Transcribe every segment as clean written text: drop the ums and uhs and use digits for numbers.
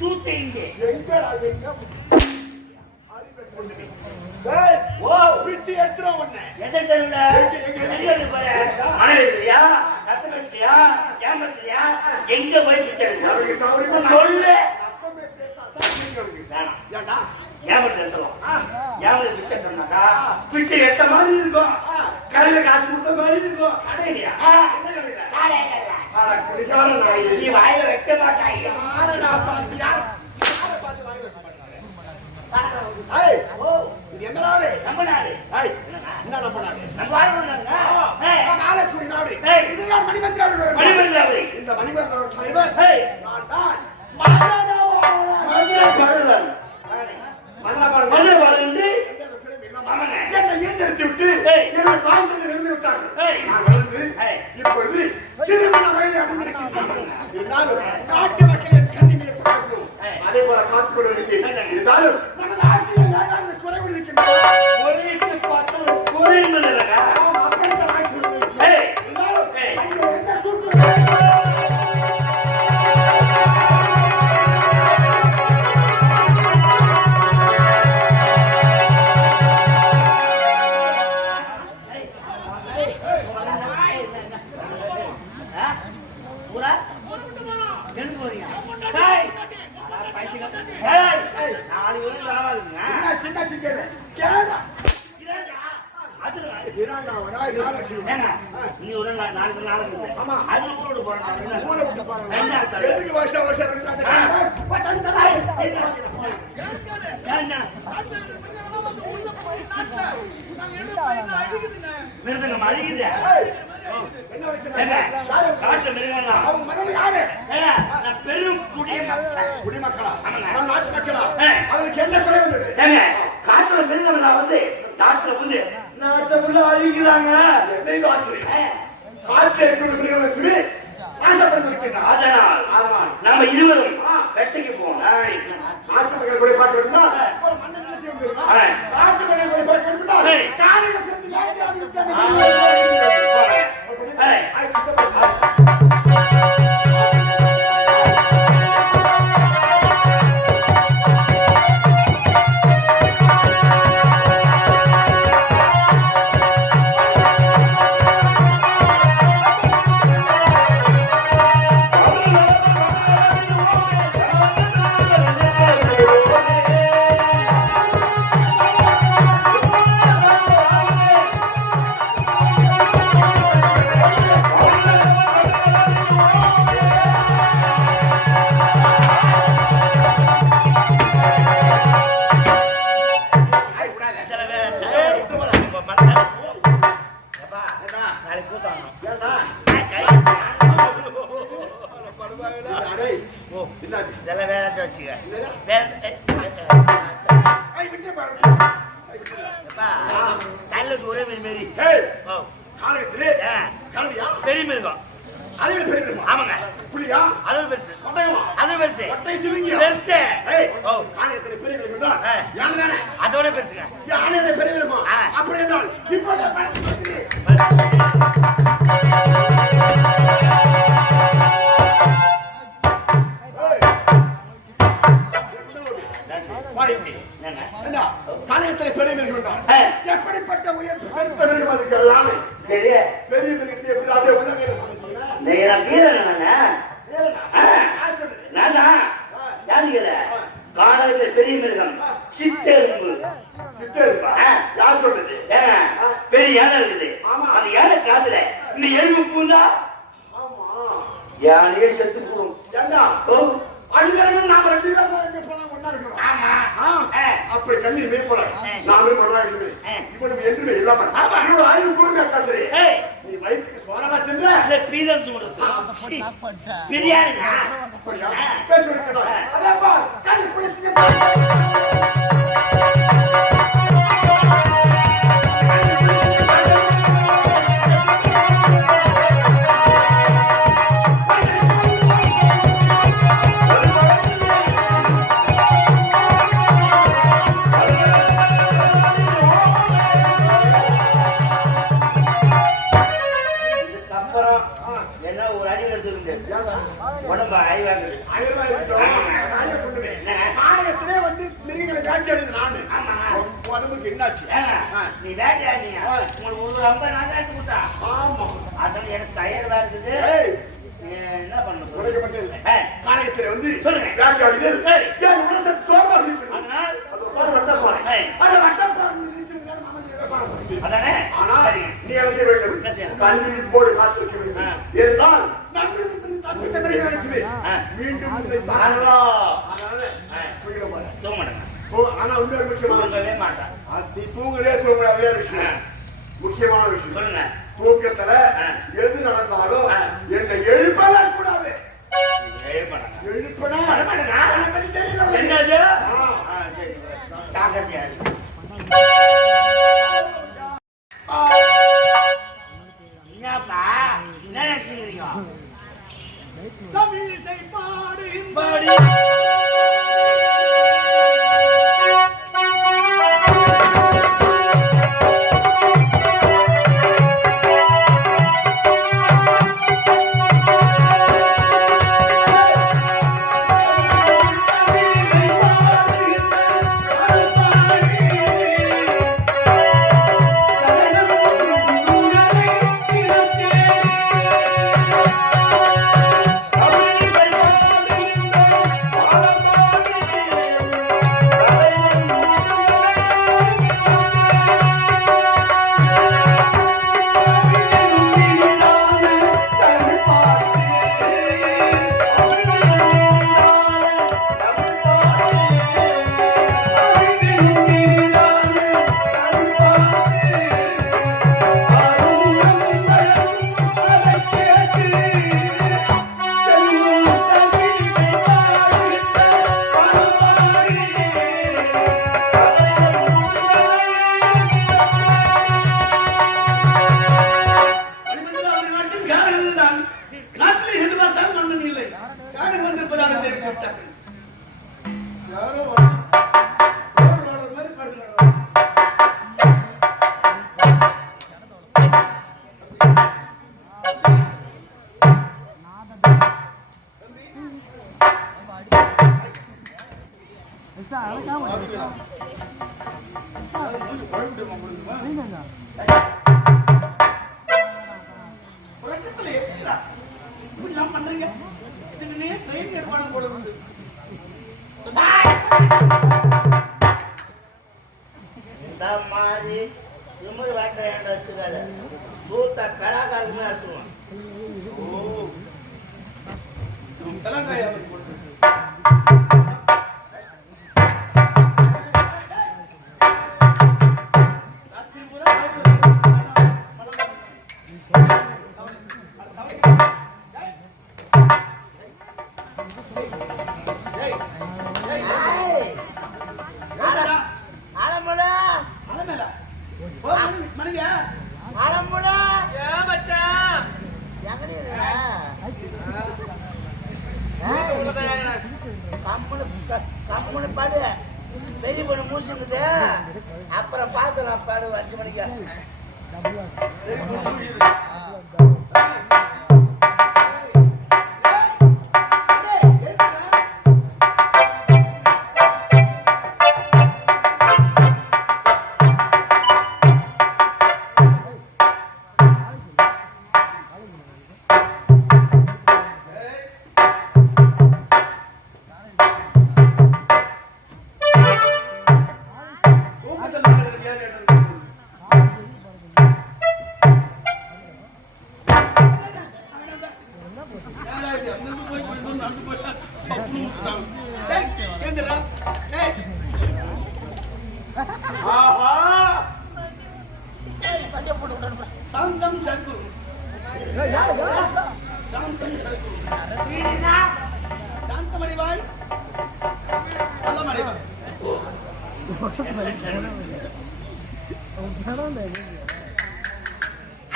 சூத்து இங்கே எங்கடா எங்க எங்க போய் பிச்சை சொல்லு பிச்சை சொன்னாக்கா பிச்சை எட்ட மாதிரி இருக்கும் கடையில காசு கொடுத்த மாதிரி இருக்கும் நீ வாயில வைக்க மாட்டாங்க எந்த நாடு நம்ம நாடு என்ன நம்ம நாடு நம்ம வாழ்வுனாங்க நாளை நாடு இதுதான் மணிமந்திராவில் மணிமந்திராவில் இந்த மணிமந்திராவில் தலைவர் நான் தான் என்னை இயந்திரத்தை விட்டு என்னை தாய்ந்தது இருந்து விட்டார்கள் நான் வளர்ந்து இப்பொழுது திருமண வயதை அடைந்திருக்கின்றேன் நாட்டு மக்களின் கண்ணிமையை பார்க்கணும் அதே போல காத்துக்கொண்டு இருக்கிறேன் இருந்தாலும் நமது ஆட்சியில் ஏதாவது குறைவு இருக்கின்றது குறையிட்டு பார்த்தால் குறைந்தது மக்கள் ஆட்சி இருந்தாலும் என்ன கூட்டு மிருதங்க அழிக்குது காட்டுல மிருகம் பெரும் குடிமக்களா நாட்டு மக்களா அவருக்கு என்ன குறை வந்தது காட்டுல மிருகம் வந்து நாட்டுல வந்து நாட்டை உள்ள அழிக்கிறாங்க காற்று மிருகங்களுக்கு அதனால் நம்ம இருவரும் வெட்டைக்கு போவோம் நாட்டு மக்கள் கூட பார்க்கணும்னா நாட்டு மக்கள் கூட பார்க்கணும்னா பெரிய மிருகம் ஆமாங்க புலியா அது பெருசு அது பெருசு பெருசு அதோட பெருசுங்க அப்படி என்றால் காணியத்தில் பெரிய மிருகம் எப்படிப்பட்ட உயர்வு பெருத்த மிருகம் அதுக்கெல்லாம் பெரிய மிருகத்தை எப்படி காலத்தில் பெரிய மிருகம் சித்தெரும்பு யார் சொல்றது பெரிய யானை இருக்குது அந்த யானை காத்துல இந்த எலும்பு பூந்தா யானையே செத்து போடும் அழுகிறவன் நாம 2 பேரும் ஒன்னா இருக்கிறோம் அப்படி கண்ணி மேற்பட நானும் மண்ணா எழுதுவேன் இவனுக்கு என்று இல்லாம இவ்வளவு ஆய்வு கூர்மையா பேசுறேன் நீ வயிற்றுக்கு சோழனா சென்ற இல்ல பீதம் தூடுது பிரியாணி பேசுவேன் அதப்பா கண்ணி புளிச்சுங்க வேட்டையாடுது நானு. ஆமா. உடம்புக்கு என்னாச்சு? நீ வேட்டையாடியா? உங்களுக்கு ஒரு 50 நான் தான் கொடுத்தா. ஆமா. அதில் எனக்கு டயர் வேற இருக்குது. என்ன பண்ணணும்? உடைக்க மட்டும் இல்லை. கானகத்தில் வந்து சொல்லுங்க. வேட்டையாடுதல் என் உலகத்தை சோர்வாக இருக்கிறது. அதனால் அது வட்ட போறேன். அது வட்ட போறேன். அதானே? ஆனால் நீ என்ன செய்ய வேண்டும்? கண்ணில் போடு காத்து வைக்க வேண்டும். என்றால் நன்றிருந்து தப்பித்த பிறகு நினைச்சுவே மீண்டும் உன்னை பார்க்கலாம். அதனால தூங்க மாட்டேன். தூங்க மாட்டேங்க. ஆனா இன்னொரு முக்கியமான தூங்கவே மாட்டேன். நீ தூங்குறே தூங்குறதே விஷயம். முக்கியமான விஷயம் சொல்லுங்க. தூக்கத்துல எது நடந்தாலும் என்னை எழுப்பவே கூடாது. எழுப்பனா என்னது? ஜாக்கிரதையா இருக்கு. என்னப்பா என்ன நினைச்சுக்கிறீங்க? தமிழிசை பாடு பாடி இந்த மாதிரி திமிரு வேட்டையாண்ட வச்சுக்காத. சூத்த கலாக்காரமே அடிச்சுவான். கம்முனு பாடு. பெரிய பொண்ணு மூசுங்குது. அப்புறம் பார்த்துலாம் பாடு 5 மணிக்கு.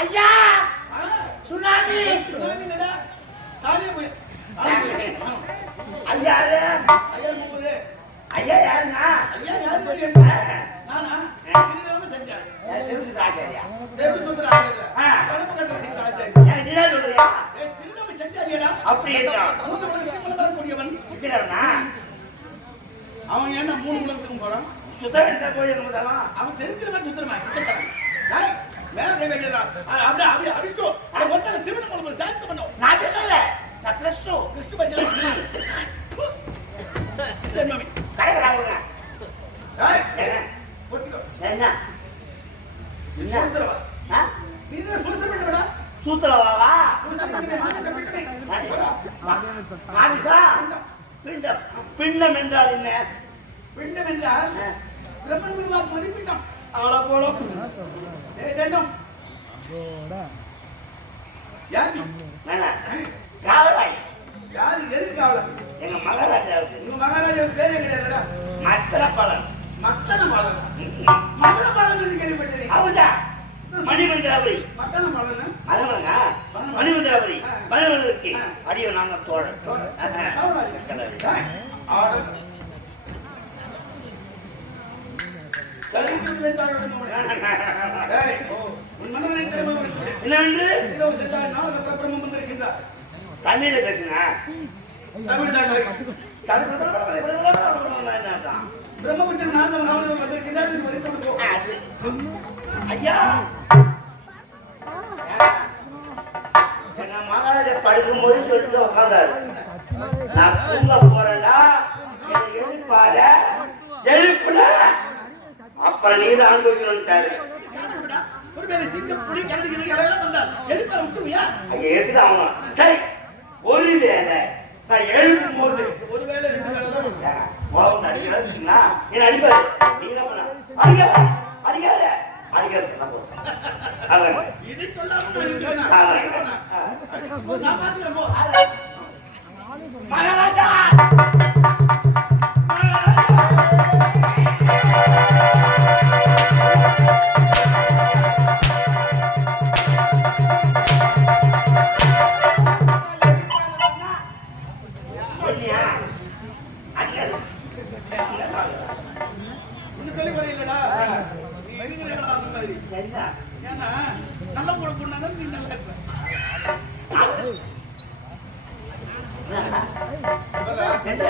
ஐயா சுனாமி ஐயா ஐயா யாருங்க? அப்படி அவன் ஏன்னா 3 குலத்துக்கு போறான் சுத்த வேண்டிய போய் என்ன அவன் தெரிஞ்சிர மாதிரி சுத்தமா வேற கை வைக்கிறான் அப்படியே அப்படியே அடிச்சோ அதை மொத்தம் திருமணம் கொண்டு போய் சாய்த்து பண்ணோம் நான் பேசல நான் பிளஸ் டூ படிக்கலாம் மாமி கடைக்கிறாங்க என்ன சூத்திரவாவா பிண்டம் என்றால் என்ன? பிண்டம் என்றால் பிரம்மன் உருவாக்கும் பிண்டம். அவளை போல தண்டம் யாரு காவலாய் யாரு எதுக்கு காவலாய்? எங்க மகாராஜாவுக்கு. உங்க மகாராஜாவுக்கு பேரே கிடையாதுடா. மத்திரப்பாளன். மத்தனபாலன். மத்தனபாலன் கேள்விப்பட்டேன். அவன்தான் மணிமந்திராபுரி. மத்தனபாலன் அதனால மணிமந்திராபுரி மணிமந்திரக்கு அடியோ நாங்க தோழன். தமிழ்ல பேசுங்க. ஐயா மகாராஜா படுக்கும் போது சொல்லிட்டு உட்காந்தாரு, நான் தூங்க போறேன்னா எழுப்பாத எழுப்புல அப்புறம் நீ தான் அனுபவிக்கணும்ட்டாரு. எழுத்துதான் ஆகணும். சரி ஒரு வேலை நான் எழுப்பும் போது ஒரு வேலை அடிக்கிறா என்ன அடிப்பாரு. நீ என்ன பண்ண அடிக்காத அடிக்காத அடிக்காத சொன்ன போதும். இது சொல்லாம மகாராஜா நல்ல பொண்ணு நீ நல்லா என்ன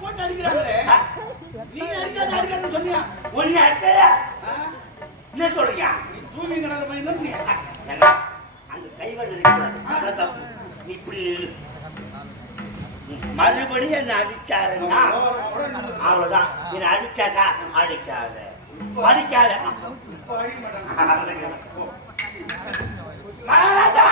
போட்டு அடிக்கிறாங்களே, நீ அடிக்காத அடிக்காதுன்னு சொன்னியா? ஒன்னு அடிச்சா என்ன சொல்றியா? தூமி கிடக்கிற பையன் தான் நீ. அந்த கைவல் தப்பு. நீ இப்படி மறுபடியும் என்ன அடிச்சாருன்னா அவ்வளவுதான். என்ன அடிச்சாக்கா அடிக்காத அடிக்காத மகாராஜா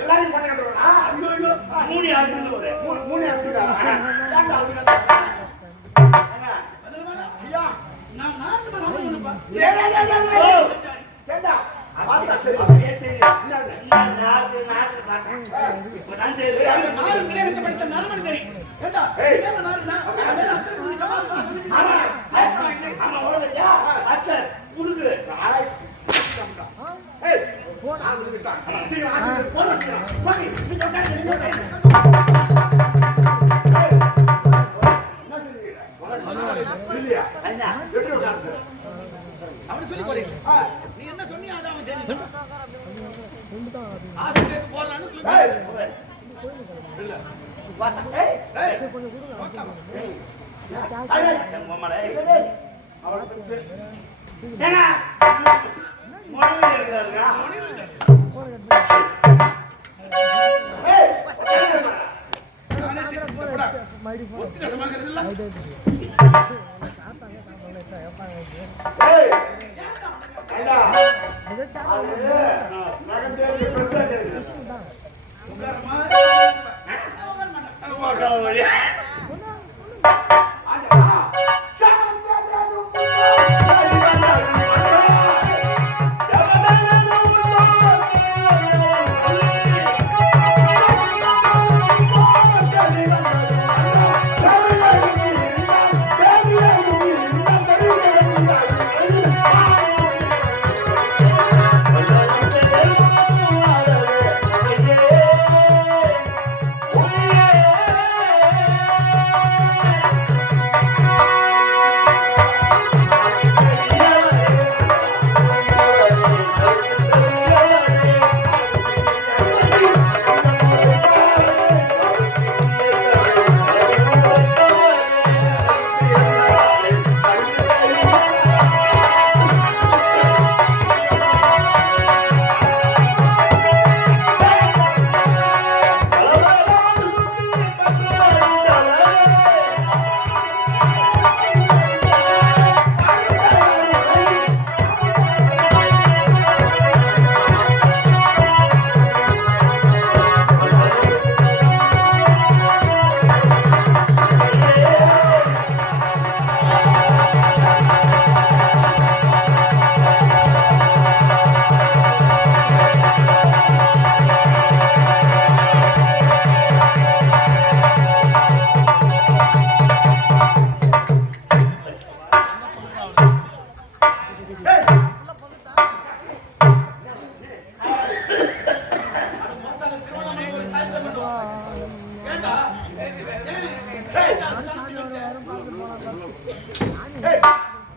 எல்லாரும் பண்ண மூணு ஐயா நான் அவனு சொல்லி போறீங்க. நீ என்ன சொன்னீங்க அதான் அவன் செஞ்சு ஆசை கேட்டு போறான்னு Hey!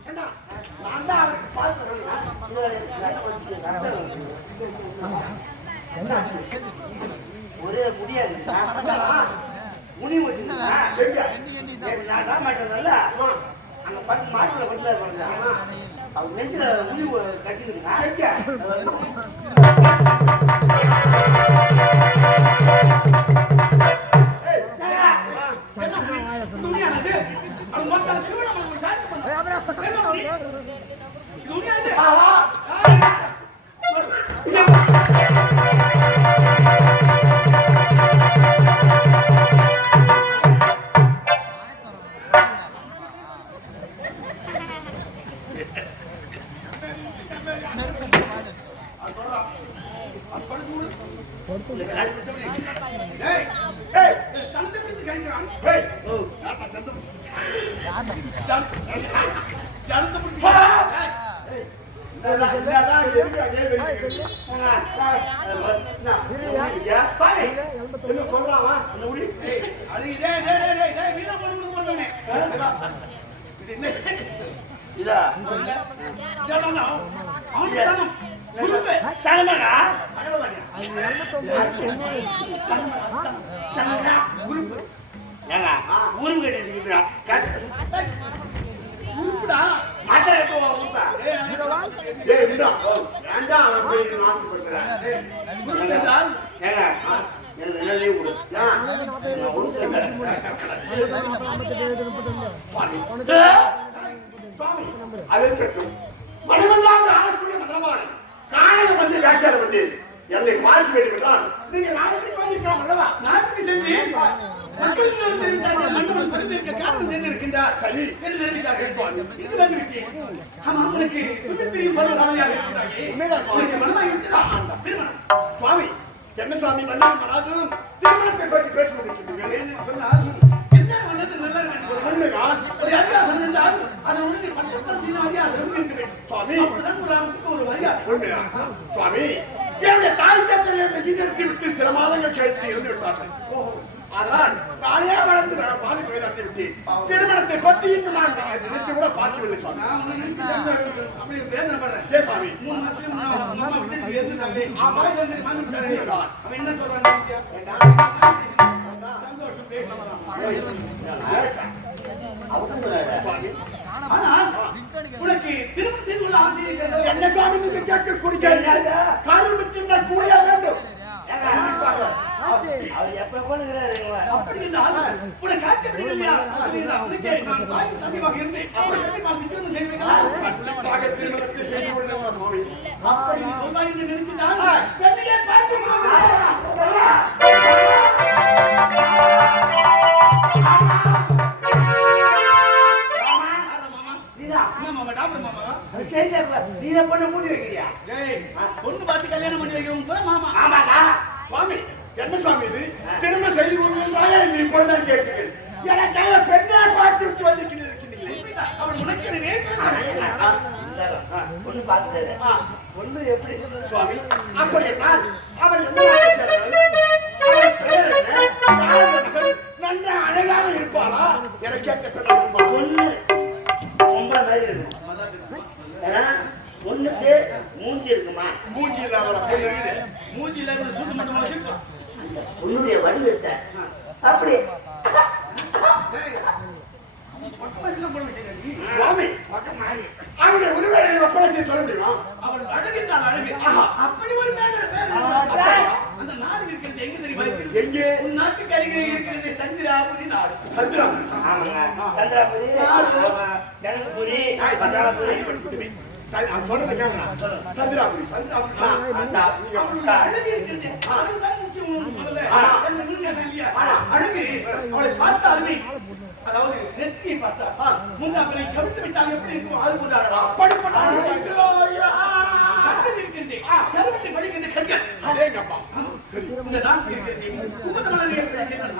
ஏண்டா, நான் தான் அவருக்கு பார்த்து ஒரே முடியாது முனி வச்சுருந்தா நான் மாட்டேன்ல அங்க பார்த்து மாட்டுல வந்து அவர் நெஞ்சில முனி கட்டிருக்கா உருவு மனமெல்லாம் ஆகக்கூடிய மனமான காலையில் வந்து வியாக்கியானம் வந்து என்னை மாற்றி வேண்டும் என்றால் நீங்க நாட்டுக்கு வந்திருக்கலாம் அல்லவா? நாட்டுக்கு சென்று மக்கள் தெரிவித்தார்கள் மன்னவன் பிறந்திருக்க காரணம் தெரிந்திருக்கின்றார். சரி என்று தெரிவித்தார்கள். இது வந்துவிட்டேன். ஆமா, உனக்கு துணித்திரியும் பருவதாமையாக இருக்கிறாயே. உனக்கு மனமாக இருக்கிறதா? திருமணம் சுவாமி என்ன சுவாமி மன்னன் மராதும் திருமணத்தை பற்றி பேச முடியும் சொன்னால் என்ன நல்லது நல்லது ஒரு அதிகாரம் இருந்தால் அதை உடனே பட்டத்தில் செய்த அதிகாரம் இருக்க வேண்டும் சுவாமி. அப்பதான் ஒரு அரசுக்கு ஒரு மரியாதை. சுவாமி என்னுடைய தாய் தந்தையை ஈரத்தி விட்டு சில மாதங்கள் கழித்து இருந்து விட்டார்கள். ஆனால் நானே வளர்ந்து பாதி வேதாத்தை விட்டு திருமணத்தை பற்றி இன்னும் நான் நினைத்து கூட பார்க்கவில்லை சுவாமி. அப்படி வேதனைப்படுறேன். ஏ சுவாமி அவன் என்ன சொல்றான்? உனக்கு திருமணத்தில் உள்ள ஆசை இருக்கிறது. என்ன சுவாமி நீங்க கேட்க குடிக்க காரணத்தின் கூடிய வேண்டும். அவர் எப்ப போனுங்கிறாரு அப்படி என்றால் உனக்கு ஆட்சி இல்லையா? நான் தாய் தந்தையாக இருந்தேன். திருமணம் செய்வீங்களா? திருமணத்தை செய்து கொள்ள சுவாமி அப்படி சொன்னா என்று நினைத்துதான் பெண்ணையே பார்த்து பொண்ணு மூடி வைக்கிறியா? பொண்ணு பார்த்து கல்யாணம் பண்ணி வைக்கிறவங்க மாமா. ஆமாடா சுவாமி. என்ன சுவாமி இது? திரும்ப செய்து கொள்வதாயா நீ இப்பொழுதுதான் கேட்கிறேன். எனக்காக பெண்ணை பார்த்து விட்டு வந்துட்டு இருக்கின்றீர்கள். அவள் உனக்கு பொண்ணு பார்த்துட்டாரு. பொண்ணு எப்படி சுவாமி? அப்படி என்றால் அவள் நன்ற அழகாக இருப்பாளா? எனக்கு கேட்க பொண்ணு ரொம்ப மாதிரி இருக்கும். பொண்ணுக்கு மூஞ்சி இருக்குமா? மூஞ்சி இல்லாம மூஞ்சி இல்லாம சூட்டு மட்டுமா இருக்கும்? பொண்ணுடைய வடிவத்தை அப்படி சுவாமி அவனுடைய உருவேலை ஒப்பனை செய்ய சொல்ல முடியுமா? அவள் அழகின்றான் அழகு. அப்படி ஒரு அந்த நாடு இருக்கிறது எங்க தெரியுமா? எங்கே? உன் நாட்டுக்கு அருகே இருக்கிறது சந்திராபுரி நாடு. சந்திராபுரி? ஆமாங்க, சந்திராபுரி, ஜனகபுரி, பந்தாரபுரி. சந்திராபுரி அழகு இருக்கிறது. அழகு அவளை பார்த்தாலுமே அதாவது நெற்றியை பார்த்தா முன்னாடி கவிழ்த்து வைத்தால் எப்படி இருக்கும்? அது போன்ற அப்படிப்பட்ட கண்கள் இருக்கிறது. கருவட்டை படிக்கின்ற கண்கள். அதேங்கப்பா. சரி, இந்த டான்ஸ் இருக்கிறது. குமுதமலர் இருக்கிறது.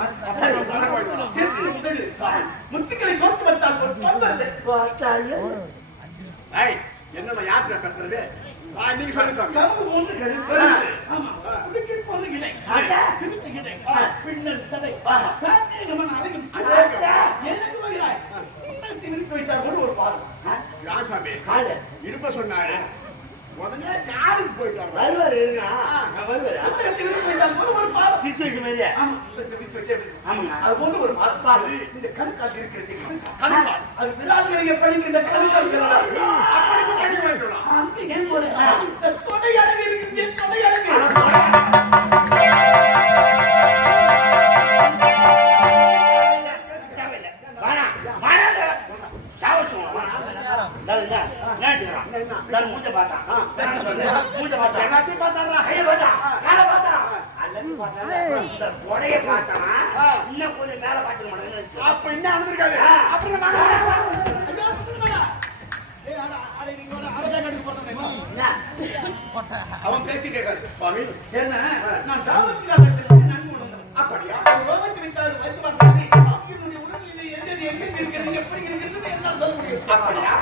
முத்துக்களை கோர்த்து வைத்தால் ஒரு தொந்தரது. என்னமா யாத்திரை பேசுறது? நீங்க சொல்லுங்க. கரும்பு ஒன்று கழுத்து. ஆமா. உடுக்கி போன இடை. திருத்து இடை. பின்னல் சடை. காத்தேக திரும்ப சொன்னாரு உடனே காலுக்கு போயிட்டாங்க வருவார் இருங்க வருவார் திரும்ப போயிட்டாங்க ஒரு பாரு விசேஷம் மாதிரியா ஆமாங்க அது போல ஒரு பாரு இந்த கணுக்கால் இருக்கிறது கணுக்கால் அது விரால்களை எப்படி இந்த கணுக்கால் அப்படி பண்ணி வைக்கலாம் அந்த ஏன் போல தொடை அழகு இருக்குது தொடை அழகு எல்லாத்தையும் பார்த்தாரா இன்னும் கொஞ்சம் மேல பாத்துக்க மாட்டேன் அப்ப என்ன அனுப்பிருக்காரு அப்புறம் அவன் பேச்சு கேட்காரு சுவாமி என்ன நான் அப்படியா வைத்து பார்த்தாரு என்னுடைய உடலில் எது எங்க இருக்கிறது எப்படி இருக்கிறது என்ன சொல்ல முடியும் அப்படியா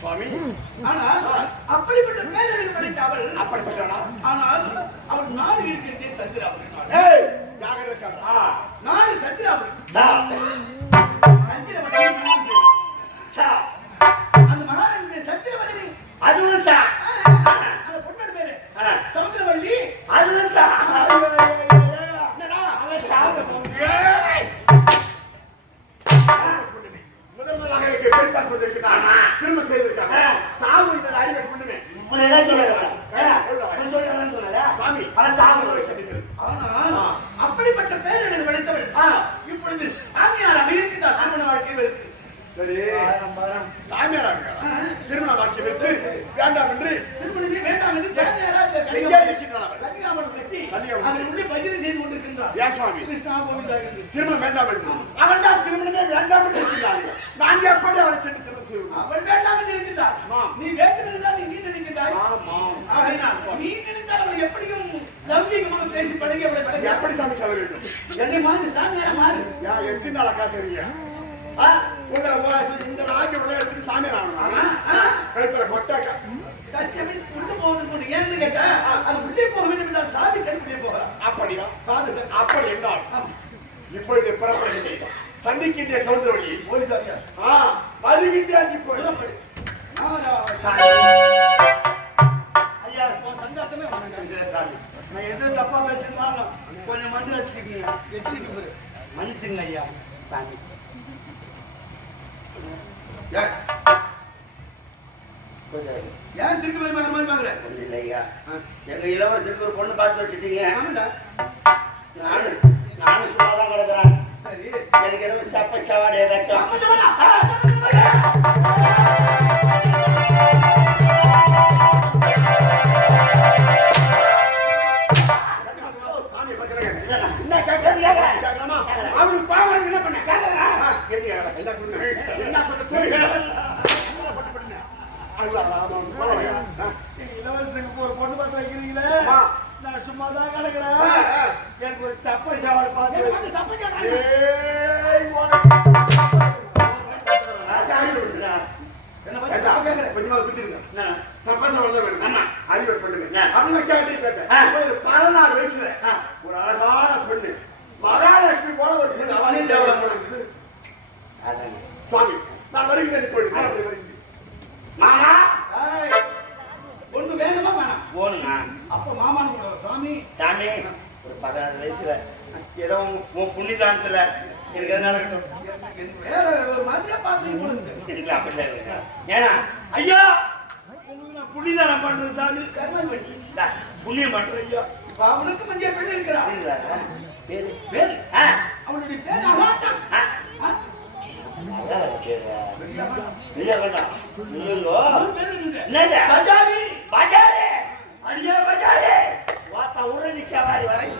சுவாமி ஆனால் அப்படிப்பட்ட பேரழகு படைத்த அவள் அப்படிப்பட்டவனா ஆனால் அவள் நாடு இருக்கிறதே சந்திராபுரி நாடு சந்திராபுரி அந்த மகாராணி சந்திரவல்லி அதுவும் சார் அந்த பொண்ணோட பேரு சமுத்திரவல்லி அதுவும் சார் முதல் முதலாக எனக்கு பெண் பார்ப்பதற்கான திரும்ப செய்திருக்காங்க சாவு இந்த அறிவை பண்ணுவேன் அப்படிப்பட்ட பேரழகு படைத்தவள் இப்பொழுது சாமியாராக இருக்கிறார் திருமண வாழ்க்கை வைத்து சரி சாமியாராக திருமண வாழ்க்கை வைத்து வேண்டாம் என்று திருமணத்தை வேண்டாம் என்று சாமியாராக பகிர்ந்து செய்து கொண்டிருக்கின்றார் ஏன் சுவாமி திருமணம் வேண்டாம் என்று அவள் தான் திருமணமே வேண்டாம் என்று இருக்கிறார்கள் நான் எப்படி அவளை சென்று திருமணம் செய்வோம் அவள் வேண்டாம் என்று இருக்கிறார் நீ வேண்டும் என்றுதான் நீ நினைக்கிறாய் நீ நினைத்தால் அவளை எப்படியும் லௌகிகமாக பேசி பழகி அவளை பழகி எப்படி சாமி சொல்ல வேண்டும் என்னை மாதிரி சாமியார மாறு எத்தனை நாளா காத்துறீங்க இந்த நாய்க்கு விளையாட்டு சாமியார் ஆகணும் கழுத்துல கொட்டாக்கா கச்சமே உள்ள போவது ஏன்னு கேட்டா அது உள்ளே போக வேண்டும் என்றால் சாதி கழுத்திலே போகிறார் அப்படியா சாது அப்படி என்றால் இப்பொழுது புறப்படுகின்றேன் சந்திக்கின்ற சமுதிரவழி போலீசாரியா வருகின்றேன் இப்பொழுது ஐயா சந்தாத்தமே சாமி நான் எது தப்பா பேசிருந்தாலும் கொஞ்சம் மண்ணு வச்சுக்கீங்க எத்தனைக்கு மனுஷங்க ஐயா சாமி ஏன் திருப்பி போய் மாதிரி பாக்குற இல்லையா எங்க இளவரசருக்கு ஒரு பொண்ணு பார்த்து வச்சுட்டீங்க நானும் சும்மாதான் கிடக்குறேன் எனக்கு ஏதோ ஒரு சப்ப சவாடு ஏதாச்சும் அவனுக்கு பாவம் என்ன பண்ண என்ன இளவரசுக்கு ஒரு பொண்ணு பார்த்து வைக்கிறீங்களே நான் சும்மாதான் கிடக்குறேன் எனக்கு ஒரு சப்ப சாவாடு பார்த்து ஒரு அழகான பெண்ணு மகாலட்சுமி போல ஒரு பெண்ணு சுவாமி நான் வருகிறேன் மாமா ஒண்ணு வேணுமா வேணாம் போனுங்க அப்ப மாமான்னு சுவாமி சாமி ஒரு 16 வயசுல ஏதோ உன் புண்ணியதானத்துல எனக்கு எதனால வேற ஒரு மாதிரியா பார்த்து அப்படி ஏன்னா ஐயா உங்களுக்கு நான் புண்ணியதானம் பண்றேன் சாமி கர்மம் பண்ணி புண்ணியம் பண்றேன் ஐயா அவனுக்கு மஞ்சள் பெண்ணு இருக்கிறா பேரு பேரு அவனுடைய பேர் அகாட்டம் பஜாரி பஜாரி அடியா பஜாரி வாத்தா உரணி சவாரி வரை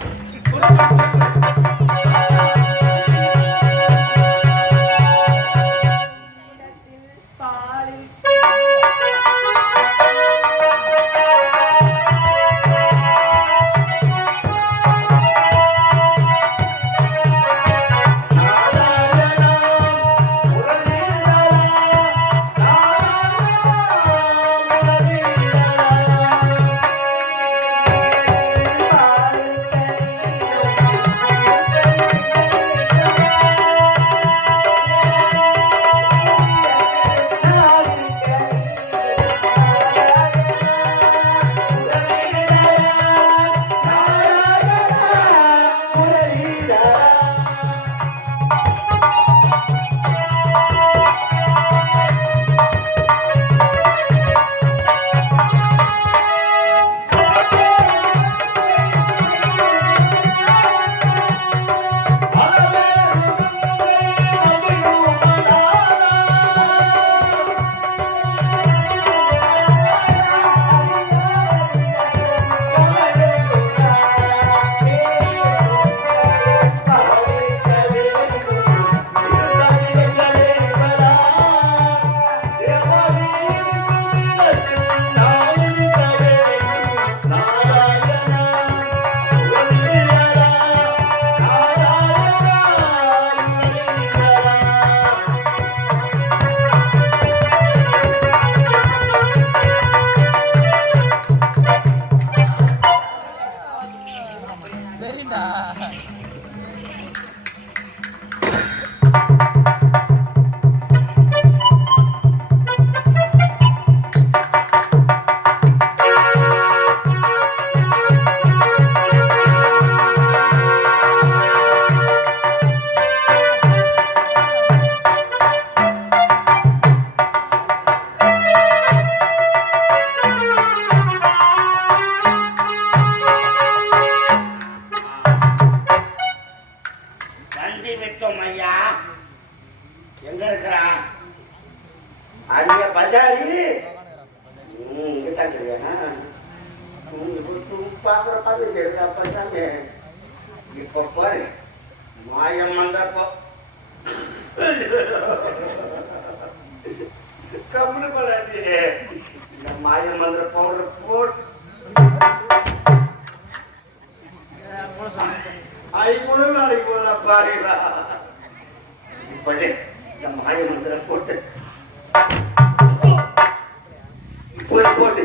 போட்டு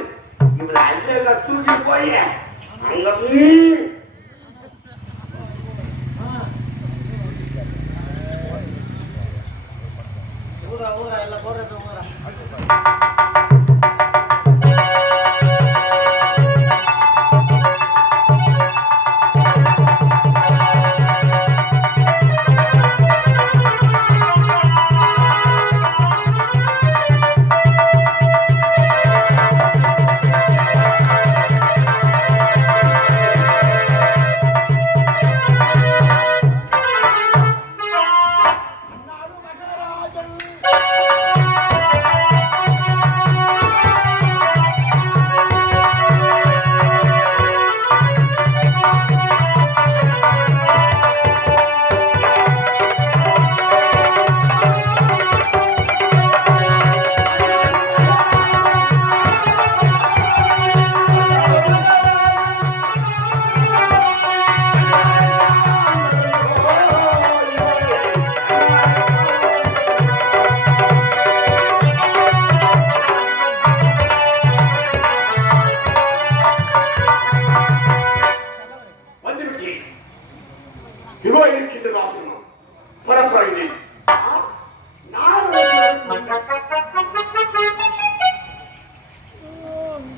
இவளை அல்ல தூக்கி போய் அங்க எல்லாம் போடுறது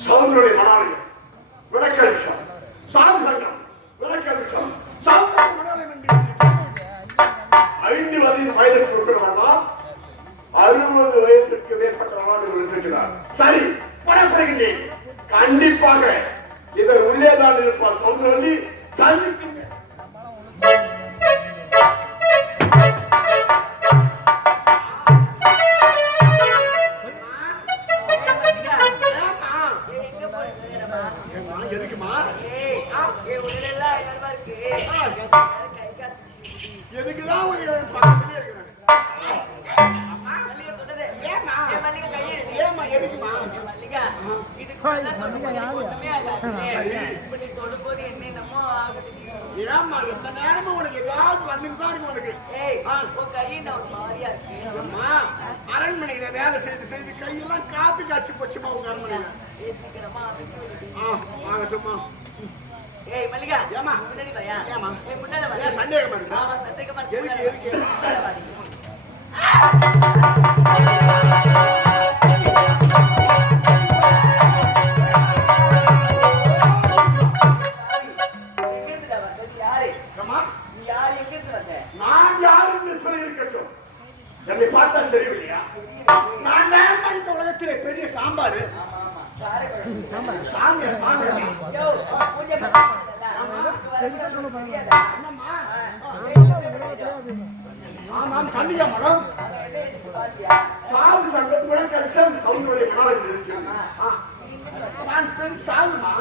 சவுந்தரனுடைய மணாலயம் விளக்க விஷம் சாந்தகம் விளக்க விஷம் சவுந்தர மணாலயம் என்று 5 வயதிற்கு இருக்கிறவர்களா 60 வயதிற்கு மேற்பட்டவர்களாக இருக்கிறார். சரி படப்படுகின்றேன். கண்டிப்பாக இதன் உள்ளேதான் இருப்பார் சவுந்தரவதி. சந்திக்கும் அரண்மனையில வேலை செய்து செய்து கையெல்லாம் காப்பி காய்ச்சி போச்சுமா உங்க அரண்மனையில. ஆகட்டுமா. சந்தேகமா இருக்கு. எதுக்கு எதுக்கு நான் யாருன்னு சொல்லி இருக்கட்டும். என்னை பார்த்தா தெரியவில்லையா? நான் தான் இந்த உலகத்திலே பெரிய சாம்பாரு. கண்டிப்பா மடம் சாது சங்கத்துடன் சவுந்தருடைய மணாலயம் இருக்கிறது. நான் பெண் சாதுமா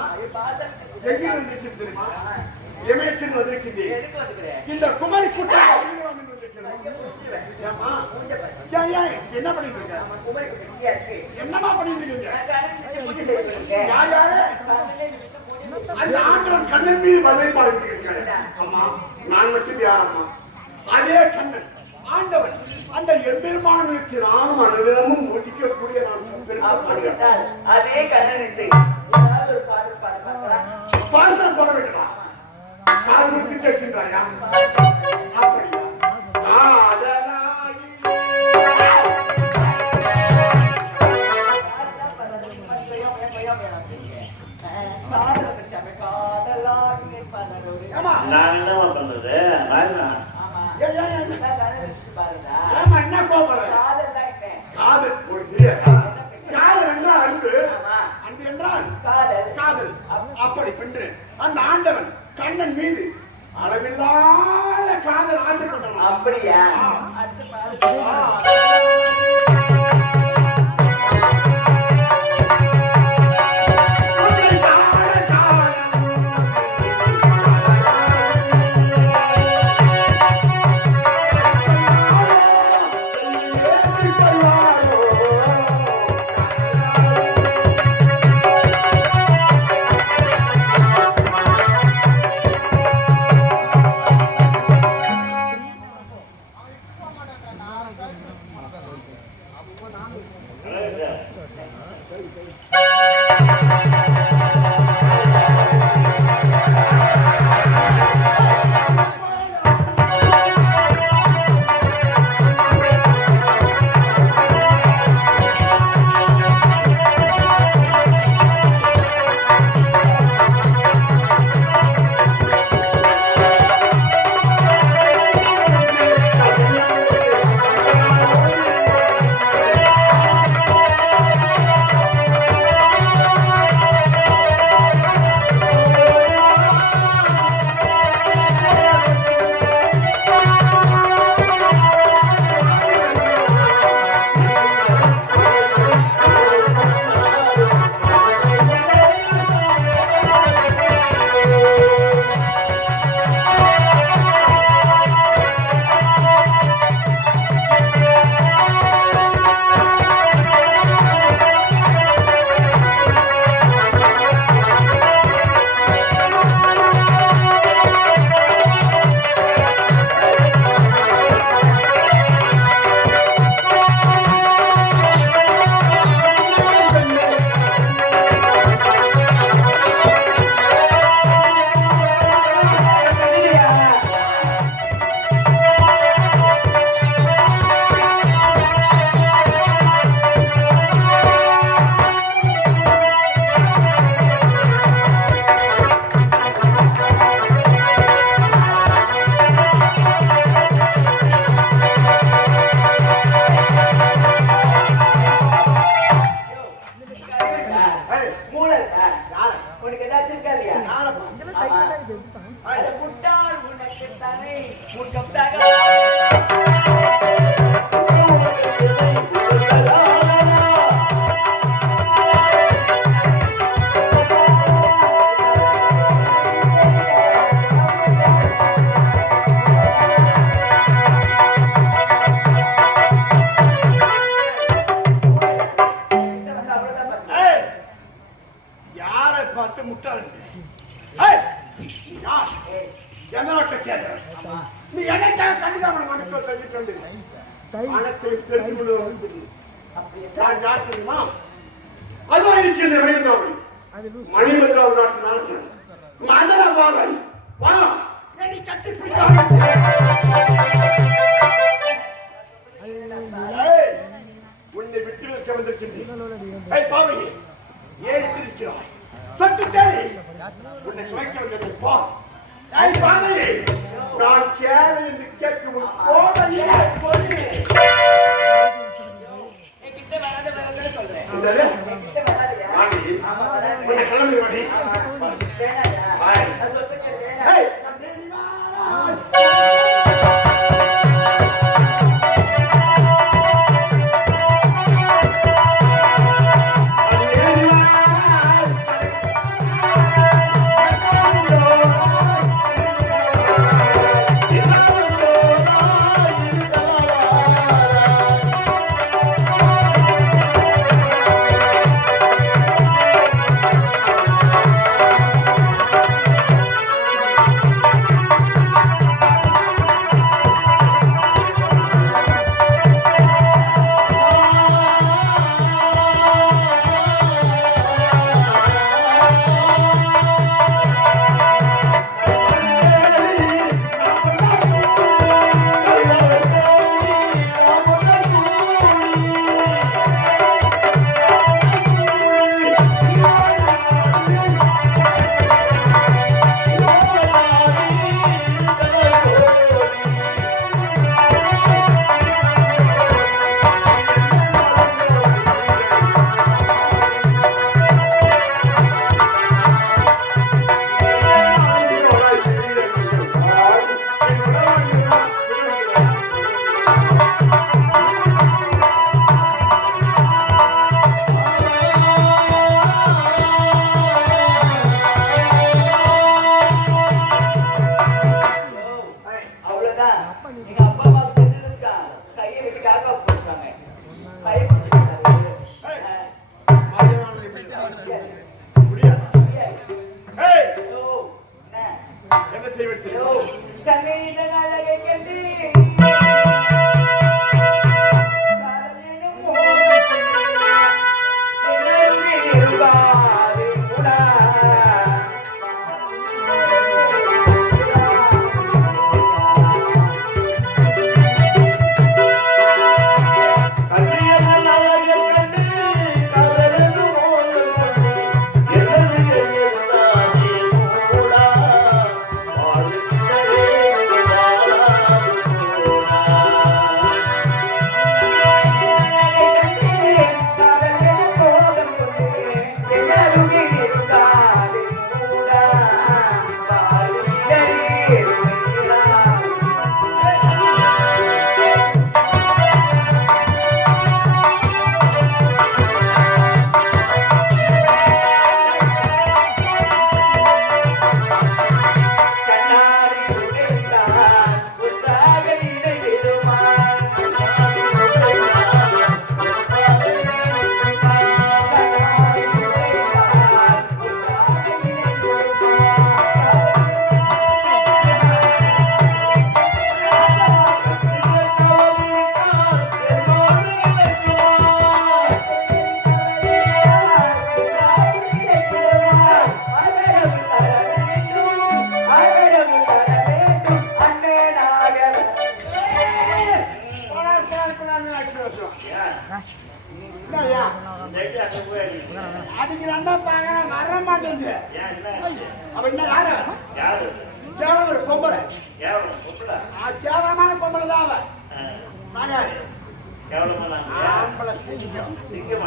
எங்கிருந்து தெரியுமா? இமயத்தில் வந்திருக்கின்றேன். இந்த குமரி கூட்டம் என்ன பண்ணிட்டு இருக்க? என்னமா பண்ணிட்டு இருக்கீங்க? அந்த ஆங்கிலம் கண்ணன் மீது பதில் பாடிட்டு. அம்மா நான் மட்டும் யாரம்மா? அதே கண்ணன் ஆண்டவன் அந்த எம்பெருமானங்களுக்கு நானும் அனுதினமும் முடிக்கக்கூடிய அதே கண்ணன் பாடல் பாட வேண்டுமா? கால் கொடுத்து கேட்கின்றாயா? அப்படியா? காதலாகி ஏம்மா, நான் என்னமா பண்றது? ராஜா, ஏன், ஏன், ஏன்? ஏம்மா, என்ன கோபப்படுற? காதல் ஒரு தெரியாதா? காதல் என்றால் அன்பு, அன்பு என்றால் காதல். அப்படி பின்று அந்த ஆண்டவன் கண்ணன் மீது அளவில்லாத காதல் ஆசைப்பட்டான். அப்படியா? பணத்தை தெரிந்து கொண்டு நான் யார் தெரியுமா? அதான் இருக்கிற மனிதர்கள் மணிமன்றாவு நாட்டு அரசன் மதனபாலன். வா, என்னை கட்டி உன்னை விட்டு வைக்க வந்திருக்கின்றேன். பாவை ஏன் இருக்கிறாய்? தொட்டு தேடி உன்னை துவைக்க வந்திருப்பா. பாவை நான் கேள்வி என்று கேட்கும் கோவையே சொல்றேன். செய்வது கண்ணீரின் அழகை கண்டு அடிக்கிறாண்டா பாக்க வர மாட்டேங்குது. அப்ப என்ன யாரு கேவலம் ஒரு பொம்பளை கேவலமான பொம்பளை தான் அவ மகாரி ஆம்பளை சிங்கம்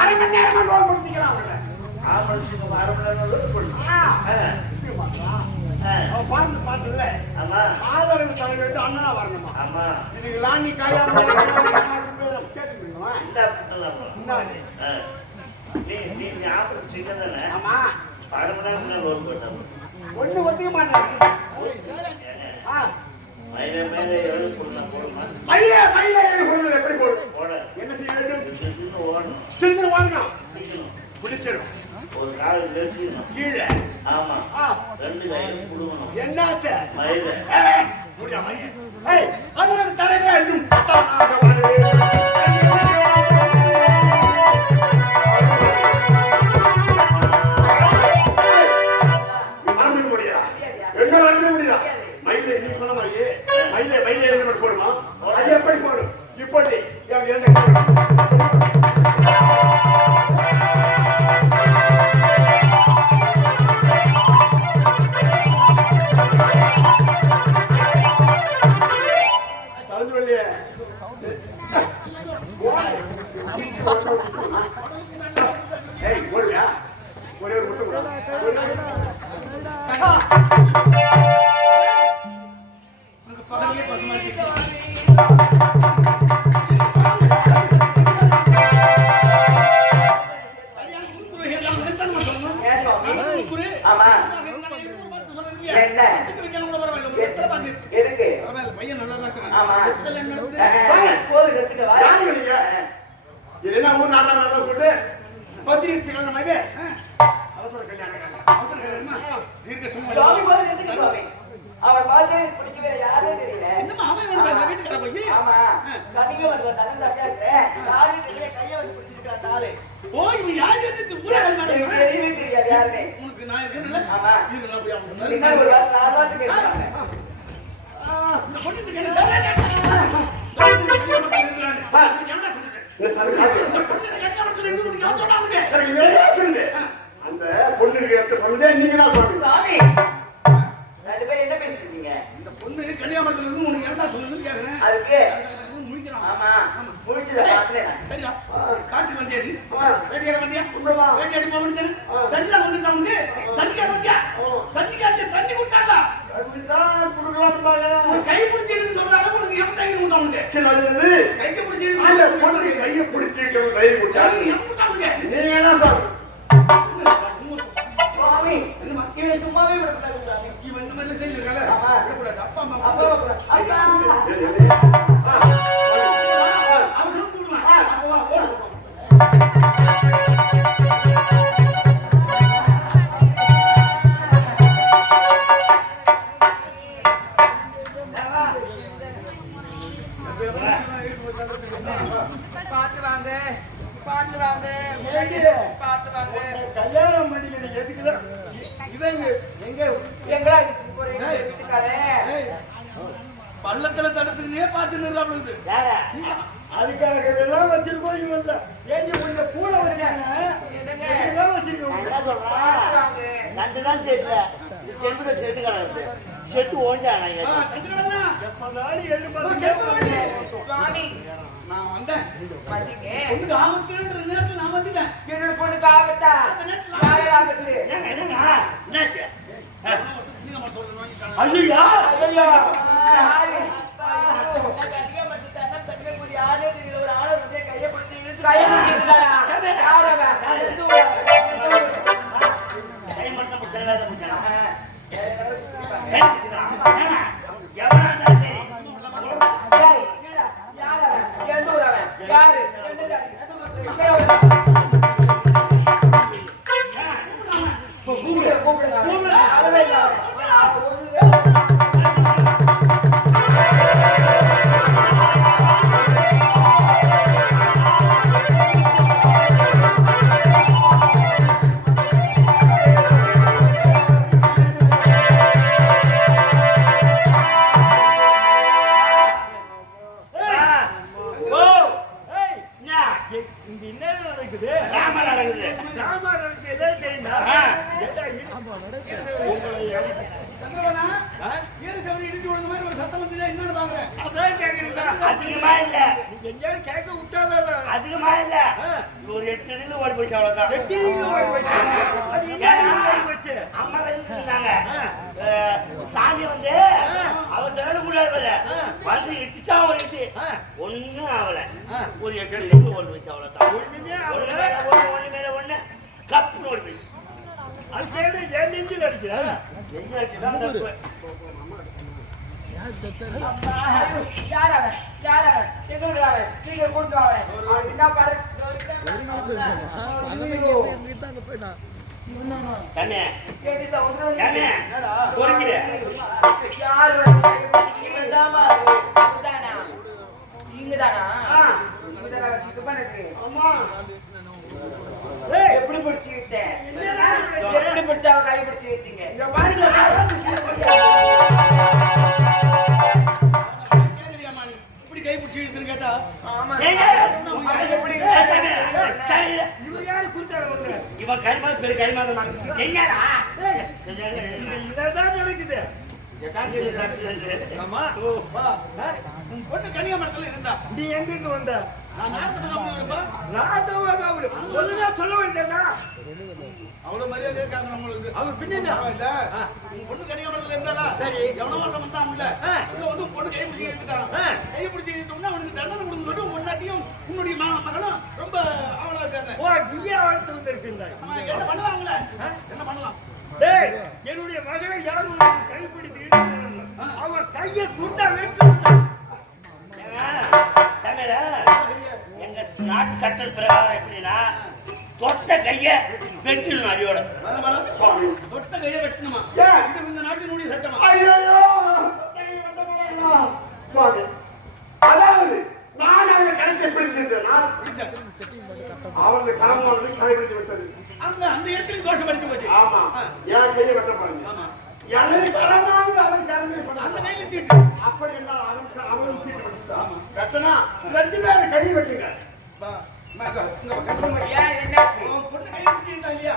அரை மணி நேரமா லோன் கொடுத்துக்கலாம் பார்த்து பார்த்துல ஆதரவு தலைவர் அண்ணனா வரணுமா இதுக்கு லாணி காயாம ஒண்ணு ஒத்துக்க மாட்டேன் எப்படி போடும் என்ன செய்ய வேண்டும் திரும்ப வாங்கணும் பிடிச்சிடும் ஒரு கால் கீழே ஆமா ரெண்டு கையில குடுக்கணும் என்னத்த முடியாம அதற்கு தர வேண்டும் போடுமா அது எப்படி போடும் இப்படி ஒரே ஒரு முட்டை என்ன ஊர் நாட்டம் போட்டு பத்திரிகை அவசர கல்யாணம் அவர் பார்த்து பிடிக்கவே யாரே தெரியல ஆமா கண்ணிங்க வந்து யாரும் தெரியல கைய வச்சு பிடிச்சிருக்கா தாளே தெரியவே தெரியாது யாருமே ஆமா இன்னொரு ஒரு வாரம் 4 வாரத்துக்கு கேட்பாங்க அந்த பொண்ணு சொன்னதே நீங்க தான் சாமி ரெண்டு பேரும் என்ன பேசிருக்கீங்க இந்த பொண்ணு கல்யாணத்துல இருந்து உனக்கு என்ன சொல்லுன்னு கேக்குறேன் அதுக்கு ஆமா முடிச்சத பாக்கறேன் சரியா காட்டு வந்தியாடி வேடியட வந்தியா உண்மையா வேடியடி போவீங்க தண்ணில வந்துட்டா உண்டு தண்ணி காச்சு தண்ணி குடிச்சாடா அதுதான் குடுக்கலாம் பாருங்க கை பிடிச்சிட்டு சொல்றாங்க உனக்கு எம் தைரியம் உண்டா உண்டு கிளறது கைக்கு பிடிச்சிட்டு அந்த பொண்ணு கையை பிடிச்சிட்டு தைரியம் குடிச்சா எம் உண்டாங்க நீங்க என்ன சொல்றீங்க சுவாமி இவன் சும்மாவே விடக்கூடாது சாமி இவன் இந்த மாதிரி செய்யறாங்க விடக்கூடாது அப்பா அம்மா அவசரம் கூடுமா எங்கடா போறீங்க வீட்டுக்காரே? பள்ளத்துல தடுத்துக்கினே பார்த்து நிறுவனம் அதுக்காக எல்லாம் வச்சிருக்கோம். இவன் ஏஞ்சி உன்னை கூட வச்சாங்க. எல்லாம் வச்சிருக்கோம். நண்டுதான் தெரியல. செல்வத்தை செத்து கிடக்குது. செத்து ஓஞ்சானா எப்பதாலும் எதிர்பார்த்து சுவாமி நான் வந்தேன். பாத்தீங்க பொண்ணுக்கு ஆபத்துன்ற நேரத்துல நான் வந்துட்டேன். என்னோட பொண்ணுக்கு ஆபத்தா? யாரு ஆபத்து? என்னாச்சு? நீங்க மட்டும் சொல்லணும். ஐயா ஐயோ யாரு? கட்டிக்க மட்டும் தன்னை கட்டிக்க கூடிய ஆளே தெரியல. ஒரு ஆளை வந்து கையை பிடிச்சி இழுத்து கையை பிடிச்சிருக்காரா? யாரு அவன்? கை மட்டும் முடிச்சாங்க முடிச்சாங்க அதிகமா இல்ல. நீங்க எங்கேயாவது கேட்க விட்டாதான் அதிகமா இல்ல. ஒரு 8 ரீல் ஓடி போச்சு அவ்வளவுதான். 8 ரீல் ஓடி போச்சு. அது என்ன ஓடி போச்சு? அம்மா இருந்தாங்க. சாமி வந்து அவசரம் கூட வந்து இட்டுச்சா ஒரு இட்டு ஒண்ணும் ஆகல. ஒரு 8 ரீல் ஓடி போச்சு அவ்வளவுதான். ஒண்ணு மேல ஒண்ணு கப்புன்னு ஓடி போச்சு. அது கேட்டு ஏன் நெஞ்சில் அடிக்கிறா? நெஞ்சு அடிச்சுதான் தப்பு. யார் அவன்? யார் அவன்? எங்க அவன்? நீங்க கொண்டு அவன் என்ன பாரு. கண்ணே கேட்டுட்ட ஒன்று கண்ணே பொறுக்கிற யார் எப்படி பிடிச்சி விட்டேன்? எப்படி பிடிச்சா கை பிடிச்சி விட்டீங்க? இப்படி கை பிடிச்சி இழுத்துன்னு கேட்டா இவன் யாரு குறித்தாரு? இவன் கரிமா பெரு கரிமா என்னடா இதான் நடக்குது. ஆமா உன் பொண்ணு கன்னியாகுமரத்துல இருந்தா நீ எங்கிருந்து வந்த? நான் நார்த்தமாக இருப்பா சொல்ல வேண்டியதா? அவ்வளவு மரியாதை இருக்காங்க நம்மளுக்கு. அவர் பின்ன இல்ல உன் பொண்ணு கன்னியாகுமரத்துல இருந்தாளா? சரி. எவனோ ஒருத்தன் வந்தான் உள்ள. உள்ள வந்து உன் பொண்ணு கை பிடிச்சி எடுத்துட்டான். கை பிடிச்சி எடுத்தோம்னா அவனுக்கு தண்டனை கொடுத்து சொல்லிட்டு முன்னாடியும் உன்னுடைய மகனும் ரொம்ப அவளா இருக்காங்க. ஓ நீயே வாழ்த்து வந்திருக்கீங்க. என்ன பண்ணலாம்ல? என்ன பண்ணலாம்? டேய் என்னுடைய மகளை யார் கைப்பிடித்து இழுத்தாங்க? அவன் கையை துண்டா வெட்டு. எங்க நாட்டு சட்ட பிரகாரம் எப்படின்னா தொட்ட கைய வெட்டிடணும் அடியோட. தொட்ட கையை வெட்டணுமா? இது இந்த நாட்டினுடைய சட்டமா? அதாவது நான் அவங்க கணக்கை பிடிச்சிருந்தேன். அவங்க கரம் கடைபிடித்து விட்டது. அந்த இடத்துல தோஷம் அடித்து போச்சு. ஆமா என் கையை வெட்ட பாருங்க. ஆமா எனக்கு கரமானது அவன் கரமே அந்த கையில தீட்டு. அப்படி எல்லாம் அவன் தீட்டு வெட்டனா 2 பேரும் கை வெட்டுங்க. ஏன் என்னாச்சு? அவன் பொண்ணு கை பிடிச்சிருந்தா இல்லையா?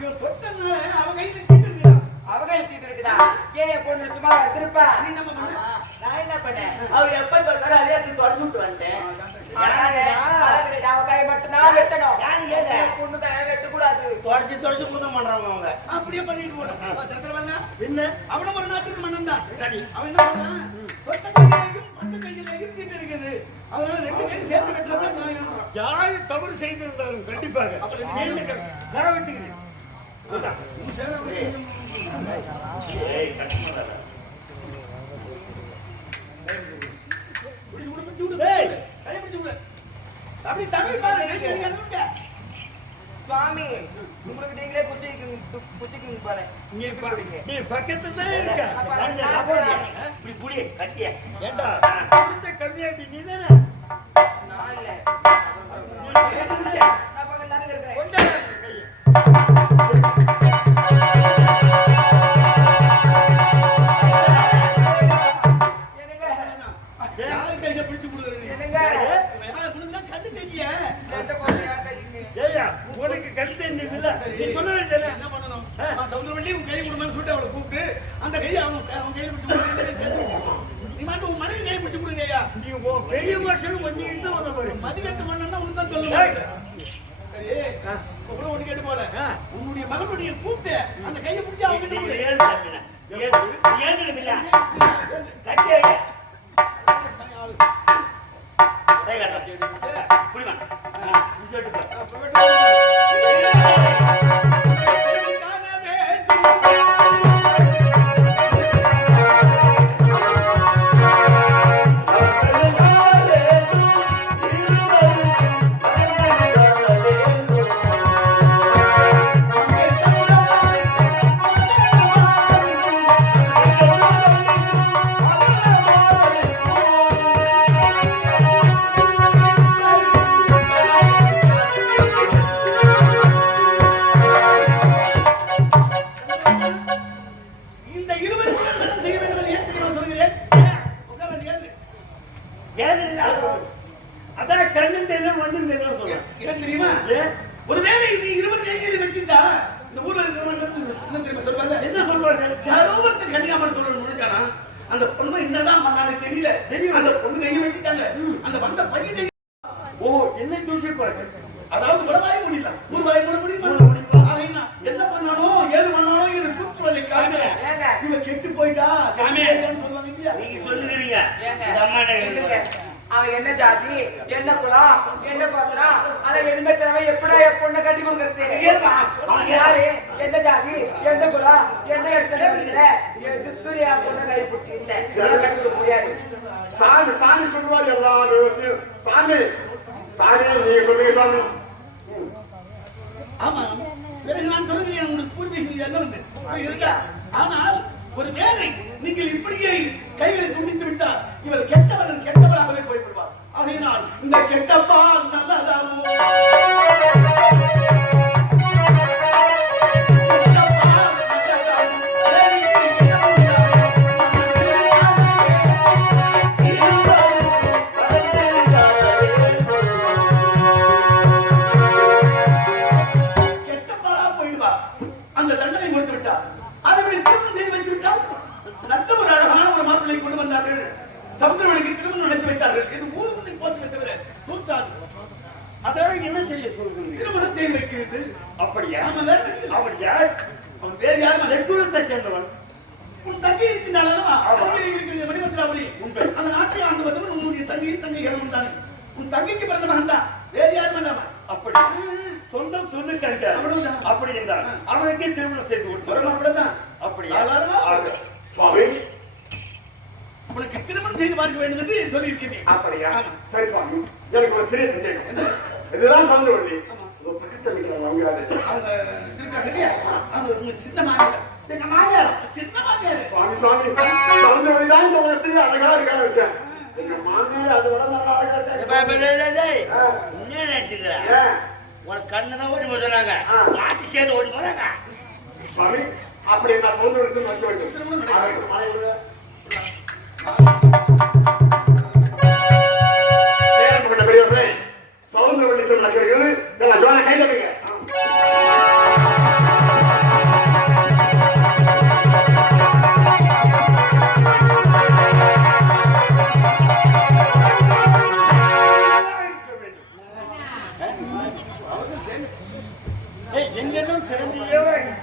இவன் தொட்டனால அவன் கையில தீட்டு இல்லையா? அவங்க எழுதிட்டு இருக்குதா? ஏன் பொண்ணு சும்மா திருப்பா? நீ நம்ம பண்ண நான் என்ன பண்ணேன்? அவர் எப்ப சொல்றாரு அதே எடுத்து தொடச்சு விட்டு வந்துட்டேன். அவன் கை மட்டும் நான் வெட்டணும். பொண்ணு கையை வெட்டக்கூடாது. தொடச்சு குதம் பண்றவங்க அவங்க. அப்படியே பண்ணிட்டு போறான். சந்திரவண்ணா என்ன அவனும் ஒரு நாட்டுக்கு மன்னன் தான். சரி அவன் என்ன பண்றான்? தொட்ட கையிலையும் பட்டு கையிலையும் தீட்டு இருக்குது. அதனால 2 கையும் சேர்த்து வெட்டலாம் நான். யாரு தவறு செய்திருந்தாலும் கண்டிப்பாக நான் வெட்டுகிறேன். ஏய் கஷ்டமா அப்படி தமிழ் பாரு. சுவாமி உங்களுக்கு நீங்களே குத்திக்குங்க பாரு. நீ பக்கத்துல தான் இருக்க. இப்படி புடி கட்டிய ஏண்டா கம்மியாட்டி நீ தானே? நான் இல்ல. நான் பக்கம் தானே இருக்கிறேன். கொஞ்சம் கையை அந்த கையை அவன் கையில பிடிச்சு கொடுங்க. நீ மாட்டு உன் மனைவி கையை பிடிச்சு கொடுங்க ஐயா. நீங்க பெரிய மனுஷன் கொஞ்சம் இருந்து வந்த பாரு. மதிக்கட்டு மன்னன்னா உனக்கு தான் சொல்லுங்க. சரி கூட ஒண்ணு கேட்டு போல உன்னுடைய மகனுடைய கூப்பிட்டு அந்த கையை பிடிச்சி அவங்க கிட்ட கொடு. அந்த பொண்ணு என்னதான் பண்ணானு தெரியல. அந்த பொண்ணு கையை வெட்டிட்டாங்க. அந்த வந்த பையன் ஓ என்ன தூசி பாரு. அதாவது உலவாய் முடியல. ஊர்வாய் கூட முடியுமா? ஆகையா என்ன பண்ணானோ ஏது பண்ணானோ இது கூப்பிடுவதை காண. இவ கெட்டு போயிட்டா சாமி சொல்லுவாங்க இல்லையா? நீங்க சொல்லுவீங்க. அவன் என்ன ஜாதி, என்ன குலம், என்ன கோத்திரம், அதை எதுவுமே தேவை. எப்படா என் பொண்ணை கட்டி கொடுக்கறது? அவன் யாரு, எந்த ஜாதி, எந்த குலம், என்ன இடத்துல எதுக்கு என் பொண்ணை கை பிடிச்சி இல்லை கட்டி கொடுக்க முடியாது. சாமி சாமி சொல்லுவாரு எல்லாரும். சாமி சாமி நீங்க சொல்லுங்க சாமி. ஆமா பிறகு நான் சொல்லுகிறேன் உங்களுக்கு பூர்வீகம் என்ன வந்து இருக்கா. ஆனால் ஒரு வேலை நீங்கள் இப்படியே கைகளை துண்டித்து விட்டால் இவள் கெட்டவளாகவே போய்விடுவார். ஆகையினால் இந்த கெட்டப்பா நல்லதாகும். சமுத்திரவழிக்கு திருமணம் நடத்தி வைத்தார்கள். இது ஊருக்கு போட்டு தவிர தூத்தாது. அதாவது என்ன செய்ய சொல்றீங்க? திருமணம் செய்து வைக்கிறது. அப்படியா? அவர் யார்? அவன் வேறு யாரும் நெற்குலத்தை சேர்ந்தவன். உன் தங்கை இருக்கின்றாளா? அருகில் இருக்கிற மணிமத்திராபுரி அந்த நாட்டை ஆண்டு வந்தவன் உன்னுடைய தங்கைகள் உண்டானே. உன் தங்கைக்கு பிறந்த மகன் தான். வேறு யாரும் வேண்டாமா? அப்படி சொந்தம் சொல்லு கண்ட அப்படி என்றார். அவனுக்கே திருமணம் செய்து கொடுத்தார். அப்படிதான். அப்படியா? சுவாமி உனக்கு திருமணம் செய்து பார்க்க வேண்டும் என்று சொல்லி இருக்கிறேன். அப்படியா? சரி சுவாமி, எனக்கு ஒரு சிறிய சந்தேகம். இதுதான் சொல்லுவது. பக்கத்தில் இருக்கிறவங்க அவங்க இருக்காங்க இல்லையா? அவங்க உங்க சின்ன மாமியார். சின்ன மாமியார். சுவாமி சுவாமி சொல்லுவதுதான் இந்த உலகத்தில் அழகா இருக்கான்னு வச்சேன். எங்க மாமியார் அதை விட நல்லா அழகா இருக்காங்க. என்ன நினைச்சுக்கிறேன்? உனக்கு கண்ணுதான் ஓடி போறாங்க, மாத்தி சேர்ந்து ஓடி போறாங்க. சுவாமி அப்படி நான் சொல்றது வந்து வேண்டும். பெரியவர்களே சவுந்தர வள்ளி நடக்கிறது. ஜோன கை தட்டுங்க. எங்கெல்லாம் சிறந்தியவா இருக்கு.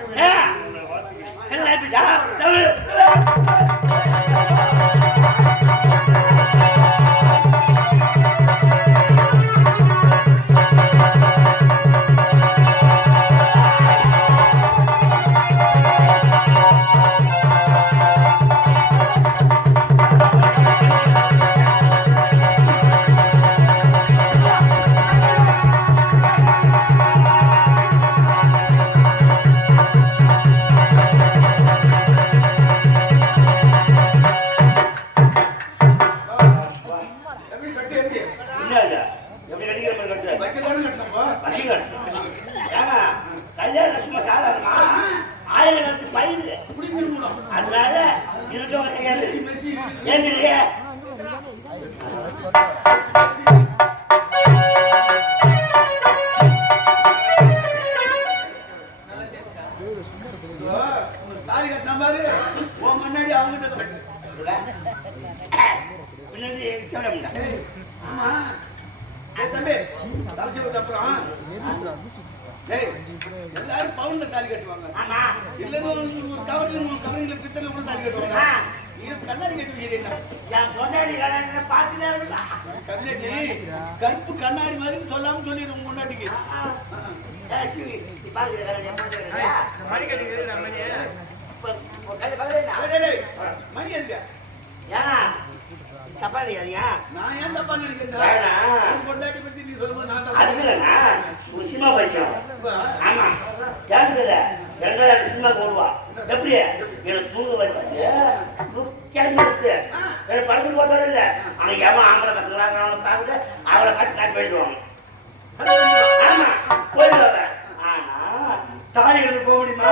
உன் முன்னாடி அவங்கிட்ட கட்டு. பின்னாடி தேவையில்லை. ஆமா. ஏய் தம்பி, தாசி விட்டு அப்புறம். ஏய், எல்லாரும் பவுன்ல தாலி கட்டுவாங்க. ஆமா. இல்லைன்னா ஒரு கவரிங்ல பித்தளை கூட தாலி கட்டுவாங்க. நீ கண்ணாடி கட்டி வைக்கிறீங்க. என் பொண்டாடி கல்யாணத்தை பார்த்துட்டே இருந்தா. கண்ணாடி கருப்பு கண்ணாடி மாதிரி சொல்லாம சொல்லிடு உங்க முன்னாடிக்கு. மணி கட்டிக்கிறது நம்ம மணி. மணி எங்க? தப்பா நினைக்காதீங்க. நான் ஏன் தப்பா நினைக்கிறேன்? பொண்டாட்டி பத்தி நீ சொல்லும்போது நான் தப்பா அது இல்லைண்ணா, ஒரு சினிமா படிச்சோம். ஆமா, யாருக்குல ரெண்டாயிரம் சினிமா போடுவா. எப்படி எனக்கு தூங்க வச்சுட்டு கிளம்பி எனக்கு படத்துக்கு போட்டோம் இல்லை. ஆனா எவன் ஆம்பளை பசங்களாக அவனை பார்த்துட்டு அவளை பார்த்து காட்டி போயிடுவாங்க. ஆமா, போயிடுவாங்க. ஆனா தாலி கட்டு போக முடியுமா?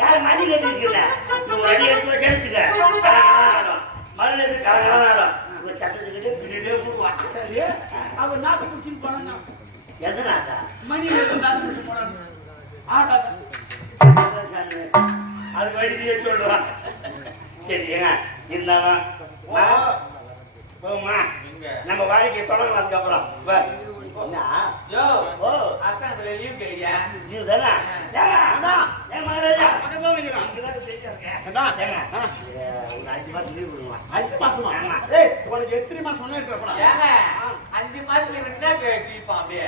யாரும் மணி கட்டி இருக்கல. நீ ஒரு அடி எடுத்து சேர்த்துக்க. மறுபடியும் கலகலாம் சட்டத்துக்கிட்டு பின்னாடியே போடுவான். சரி, அவன் நாக்கு பிடிச்சின்னு போனாங்க. எதனாக்கா மணி நாக்கு பிடிச்சி போனாங்க. ஆடாத அது வழியே சொல்றான். சரி ஏங்க இருந்தாலும் போமா நம்ம வாழ்க்கையை தொடங்கலாம். அதுக்கப்புறம் லீவ் கிடையா? நீ தானே மகாராஜா பக்கத்துல நிக்கிறான். ஒரு 5 மாசம் லீவ் விடுவான். 5 மாசமா? ஏய், உனக்கு எத்தனை மாசம் சொன்னா இருக்கிறப்படா? ஏங்க 5 மாசத்துல விட்டா கேட்பான் அப்படியே.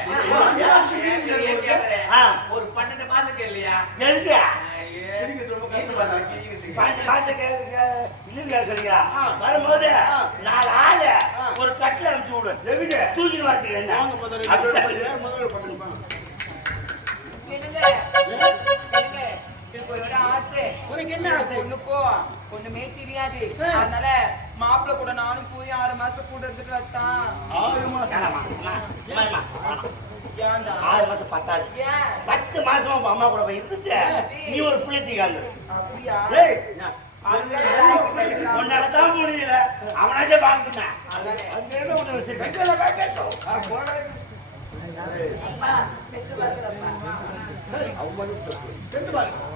ஒரு 12 மாசம் கேள்வியா? எதுக்கு ரொம்ப கஷ்டப்படுறாங்க. வரும்போது 4 ஆளு ஒரு கட்டில அனுப்பிச்சு விடு. எதுக்கு? தூக்கிட்டு வரதுக்கு என்ன? வாங்க முதல்ல முதல்ல பண்ணுங்க. உனக்கு என்ன ஆசை? பொண்ணுக்கோ ஒண்ணுமே தெரியாது. அதனால மாப்பிள்ள கூட நானும் போய் 6 மாசம் கூட இருந்துட்டு வந்தான். 6 மாசம்? 6 மாசம் பத்தாது. 10 மாசம் அம்மா கூட போய் இருந்துட்டு நீ ஒரு பிள்ளைக்கு காந்து உன்னாலதான் முடியல. அவனாச்சே பாக்குறேன். அங்க இருந்து ஒண்ணு வச்சிருக்கேன்.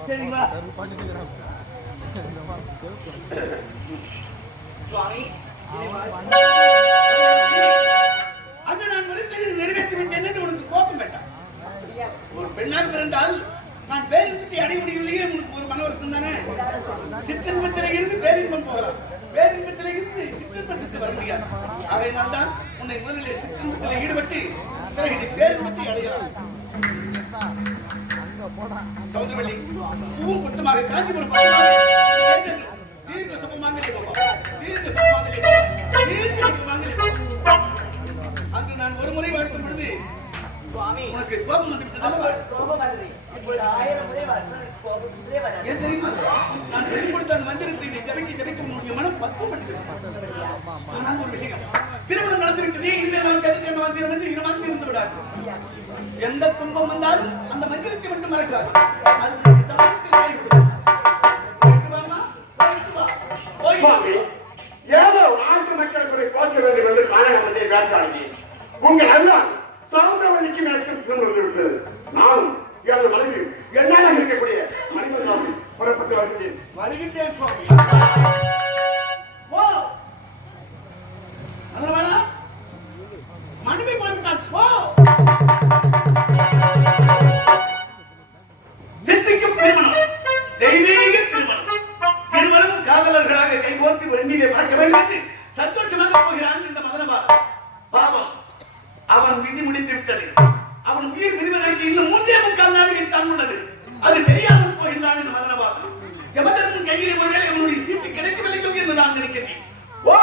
சரிங்களா? சுவாமி அன்று நான் மறுத்ததை நிறைவேற்றி விட்டேன் என்று உனக்கு கோபம் வேண்டாம். ஒரு பெண்ணாக பிறந்தால் நான் பேரின்பத்தை அடைய முடியவில்லையே உனக்கு ஒரு மன வருத்தம் தானே. சிற்றின்பத்திலே இருந்து பேரின்பம் போகலாம், பேரின்பத்திலே இருந்து சிற்றின்பத்துக்கு வர முடியாது. ஆகையினால் தான் உன்னை முதலிலே சிற்றின்பத்திலே ஈடுபட்டு பிறகு நீ பேரின்பத்தை அடையலாம். சௌந்தரவல்லி பூவும் குற்றமாக காஞ்சிபுரம் தீர்க்க சுபமாக அன்று நான் ஒரு முறை வாழ்த்தும் பொழுது சுவாமி உனக்கு கோபம் வந்துவிட்டது. கோபம் மாதிரி இப்போது 1000 முறை வரணும். கோபத்திலே வர ஏன் தெரியுமா? நான் சொல்லிக் கொடுத்த அந்த மந்திரத்தை இதை ஜபிக்க உன்னுடைய மனம் பக்குவப்பட்டு நான் ஒரு விஷயம் திருமணம் நடந்துவிட்டதே. இனிமேல் நமக்கு எதுக்கு அந்த மந்திரம் என்று இருமாந்து இருந்து விடாது. எந்த துன்பம் வந்தாலும் அந்த மந்திரத்தை மட்டும் மறக்காது. அது சமயத்தில் கைவிடும். சுவாமி, ஏதோ நாட்டு மக்களுக்கு போற்ற வேண்டும் என்று காணாமலே வேண்டாடி உங்கள் எல்லாம் சௌந்தரவல்லிக்கு எனக்கு திருமணம் விட்டது. நானும் எனது மனைவி என்னால இருக்கக்கூடிய மணிமந்தாமி புறப்பட்டு வருகின்றேன் சுவாமி. மனைவி பார்த்துட்டான். தித்திக்கும் திருமணம், தெய்வீக திருமணம். இருவரும் காதலர்களாக கைகோர்த்து வெண்ணிலே பார்க்க வேண்டும் என்று சந்தோஷமாக போகிறான் இந்த மதனபாரன். பாவம், அவன் விதி முடித்து விட்டது. அவன் உயிர் பிரிவதற்கு இன்னும் 3.25 நாட்கள் தான் உள்ளது. அது தெரியாமல் போகின்றான் இந்த மதனபாரன். எமதர்மன் கையில் ஒருவேளை அவனுடைய சீட்டு கிடைக்கவில்லை என்று நான் நினைக்கிறேன். ஓ